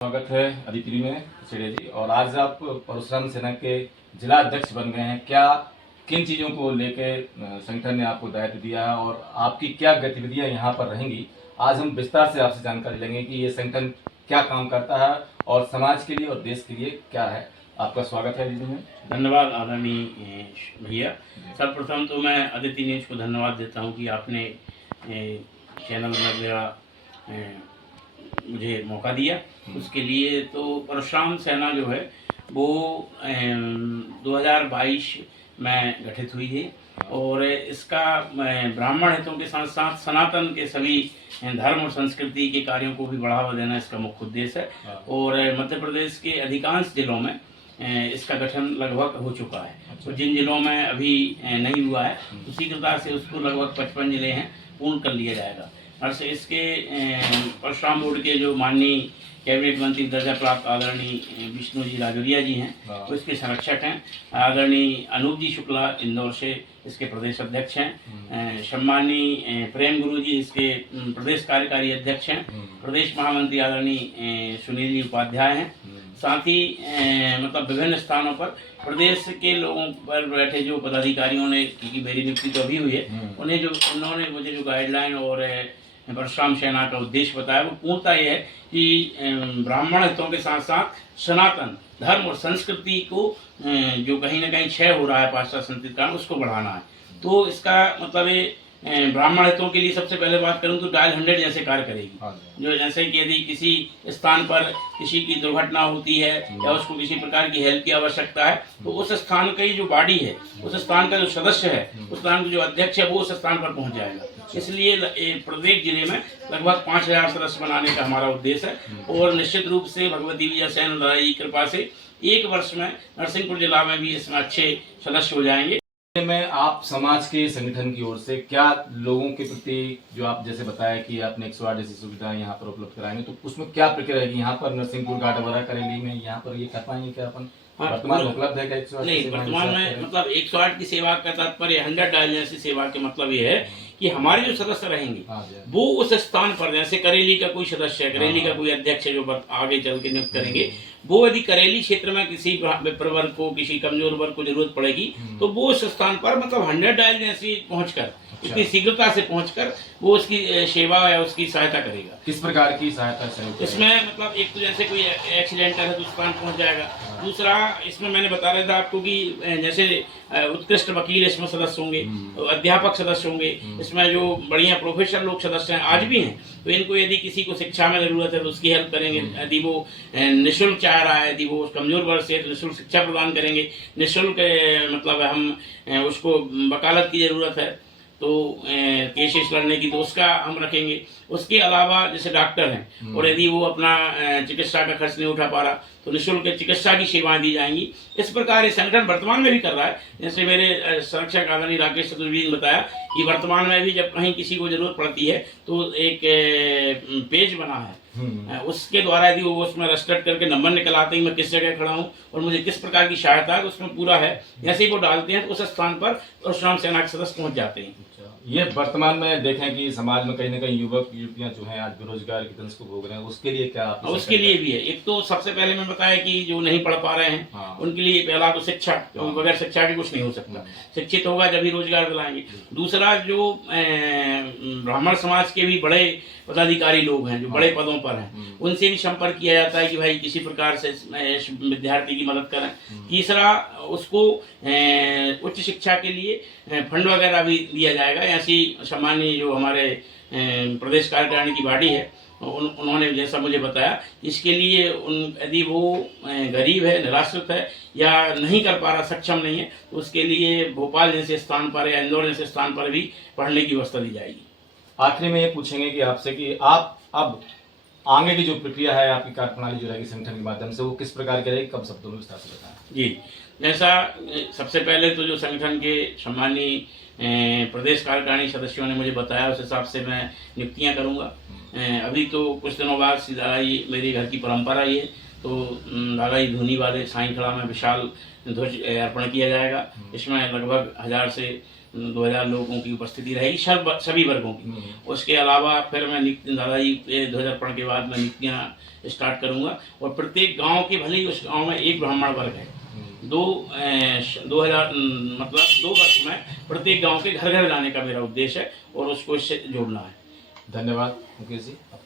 स्वागत है अदिति में चिड़े जी। और आज आप परशुराम सेना के जिला अध्यक्ष बन गए हैं। क्या किन चीज़ों को लेके संगठन ने आपको दायित्व दिया है और आपकी क्या गतिविधियां यहाँ पर रहेंगी, आज हम विस्तार से आपसे जानकारी लेंगे कि ये संगठन क्या काम करता है और समाज के लिए और देश के लिए क्या है। आपका स्वागत है दीदी में। धन्यवाद आदरणीय भैया। सर्वप्रथम तो मैं अदिति न्यूज को धन्यवाद देता हूँ कि आपने चैनल में मेरा मुझे मौका दिया, उसके लिए। तो परशुराम सेना जो है वो 2022 में गठित हुई है और इसका ब्राह्मण हितों के साथ साथ सनातन के सभी धर्म और संस्कृति के कार्यों को भी बढ़ावा देना इसका मुख्य उद्देश्य है। और मध्य प्रदेश के अधिकांश जिलों में इसका गठन लगभग हो चुका है। तो जिन जिलों में अभी नहीं हुआ है तो शीघ्रता से उसको लगभग 55 जिले हैं पूर्ण कर लिया जाएगा। और से इसके परशुराम बोर्ड के जो माननीय कैबिनेट मंत्री दर्जा प्राप्त आदरणीय विष्णु जी राजौरिया जी हैं, तो इसके संरक्षक हैं। आदरणीय अनूप जी शुक्ला इंदौर से इसके प्रदेश अध्यक्ष हैं। सम्मानीय प्रेम गुरु जी इसके प्रदेश कार्यकारी अध्यक्ष हैं। प्रदेश महामंत्री आदरणीय सुनील जी उपाध्याय हैं। साथ ही मतलब विभिन्न स्थानों पर प्रदेश के लोगों पर बैठे जो पदाधिकारियों ने, क्योंकि मेरी नियुक्ति तो अभी हुई है, उन्होंने मुझे जो गाइडलाइन और परशुराम सेना का उद्देश्य बताया वो पूर्णतः ये है कि ब्राह्मण हितों के साथ साथ सनातन धर्म और संस्कृति को जो कहीं ना कहीं क्षय हो रहा है पाश्चात्य संस्कृति का, उसको बढ़ाना है। तो इसका मतलब ये ब्राह्मण हितों के लिए सबसे पहले बात करूं तो डायल 100 जैसे कार्य करेगी। जो जैसे कि यदि किसी स्थान पर किसी की दुर्घटना होती है या उसको किसी प्रकार की हेल्प की आवश्यकता है तो उस स्थान की जो बॉडी है, उस स्थान का जो सदस्य है, उस स्थान का जो अध्यक्ष है, वो उस स्थान पर पहुंच जाएगा। इसलिए प्रत्येक जिले में लगभग 5000 सदस्य बनाने का हमारा उद्देश्य है। और निश्चित रूप से भगवती विजय सेन की कृपा से 1 वर्ष में नरसिंहपुर जिला में भी इसमें अच्छे सदस्य हो जाएंगे। में आप समाज के संगठन की ओर से क्या लोगों के प्रति, जो आप जैसे बताया कि आपने 108 जैसी सुविधाएं यहाँ पर उपलब्ध कराएंगे, तो उसमें क्या प्रक्रिया रहेगी? यहाँ पर नरसिंहपुर घाटवरा करेली में यहाँ पर ये कर पाएंगे क्या अपन? वर्तमान उपलब्ध है क्या 108? नहीं, वर्तमान में मतलब 108 की सेवा का तात्पर्य 100 डायल जैसी सेवा के मतलब ये है कि हमारे जो सदस्य रहेंगे वो उस स्थान पर, जैसे करेली का कोई सदस्य है, करेली का कोई अध्यक्ष है जो आगे चल के नियुक्त करेंगे, वो यदि करेली क्षेत्र में किसी प्रवर्ग को, किसी कमजोर वर्ग को जरूरत पड़ेगी तो वो उस स्थान पर मतलब 100 डायल जैसी पहुंचकर, इतनी शीघ्रता से पहुंचकर वो उसकी सेवा या उसकी सहायता करेगा। किस प्रकार की सहायता चाहिए इसमें? मतलब एक तो जैसे कोई एक्सीडेंट है तो स्थान पहुंच जाएगा। दूसरा, इसमें मैंने बता रहा था आपको कि जैसे उत्कृष्ट वकील इसमें सदस्य होंगे, अध्यापक सदस्य होंगे, इसमें जो बढ़िया प्रोफेसर लोग सदस्य हैं, आज भी हैं, तो इनको यदि किसी को शिक्षा में जरूरत है तो उसकी हेल्प करेंगे। यदि वो निःशुल्क चाह रहा है, यदि वो कमजोर वर्ग से, तो निःशुल्क शिक्षा प्रदान करेंगे। निःशुल्क मतलब हम उसको वकालत की जरूरत है तो केसेस लड़ने की, तो उसका हम रखेंगे। उसके अलावा जैसे डॉक्टर हैं और यदि वो अपना चिकित्सा का खर्च नहीं उठा पा रहा तो निःशुल्क चिकित्सा की सेवाएं दी जाएंगी। इस प्रकार ये संगठन वर्तमान में भी कर रहा है। जैसे मेरे संरक्षक आदरणीय राकेश चतुर्वेदी ने बताया कि वर्तमान में भी जब कहीं किसी को जरूरत पड़ती है तो एक पेज बना है, उसके द्वारा यदि वो उसमें रजिस्टर करके नंबर निकल आते हैं मैं किस जगह खड़ा हूँ और मुझे किस प्रकार की सहायता है, उसमें पूरा है। जैसे ही वो डालते हैं तो उस स्थान पर परशुराम सेना के सदस्य पहुंच जाते हैं। ये वर्तमान में देखें कि समाज में कहीं ना कहीं युवक युवतियां जो हैं आज बेरोजगार की दंश को भोग रहे हैं, उसके लिए क्या आप? उसके लिए भी है। एक तो सबसे पहले मैं बताया कि जो नहीं पढ़ पा रहे हैं उनके लिए पहला तो शिक्षा, बगैर शिक्षा के कुछ नहीं हो सकता। शिक्षित होगा जब ही रोजगार दिलाएंगे। दूसरा, जो ब्राह्मण समाज के भी बड़े पदाधिकारी लोग हैं जो बड़े पदों पर हैं, उनसे भी संपर्क किया जाता है कि भाई किसी प्रकार से विद्यार्थी की मदद करें। तीसरा, उसको उच्च शिक्षा के लिए फंड वगैरह भी दिया जाएगा। ऐसी सामान्य जो हमारे प्रदेश कार्यकारिणी की बॉडी है उन्होंने जैसा मुझे बताया, इसके लिए यदि वो गरीब है, निराश्रित है या नहीं कर पा रहा, सक्षम नहीं है, तो उसके लिए भोपाल जैसे स्थान पर या इंदौर जैसे स्थान पर भी पढ़ने की व्यवस्था दी जाएगी। आखिरी में ये पूछेंगे कि आपसे कि आप अब आगे की जो प्रक्रिया है, आपकी कार्यप्रणाली जो रहेगी संगठन के माध्यम से, वो किस प्रकार की रहेगी, कब शब्दों में विस्तार से बताएं। जी, जैसा सबसे पहले तो जो संगठन के सम्मानीय प्रदेश कार्यकारिणी सदस्यों ने मुझे बताया उस हिसाब से मैं नियुक्तियां करूंगा। अभी तो कुछ दिनों बाद सीधाई मेरी घर की परंपरा ही है, तो दादाई धुनी वाले साईंखड़ा में विशाल ध्वज अर्पण किया जाएगा। इसमें लगभग 1000 से 2000 लोगों की उपस्थिति रहेगी, सभी वर्गों की। उसके अलावा फिर मैं दादाजी 2000 के बाद मैं नीतियाँ स्टार्ट करूँगा, और प्रत्येक गांव के, भले ही उस गांव में एक ब्राह्मण वर्ग है, 2000 मतलब 2 वर्ष में प्रत्येक गांव के घर घर जाने का मेरा उद्देश्य है और उसको इससे जोड़ना है। धन्यवाद मुकेश जी आपको।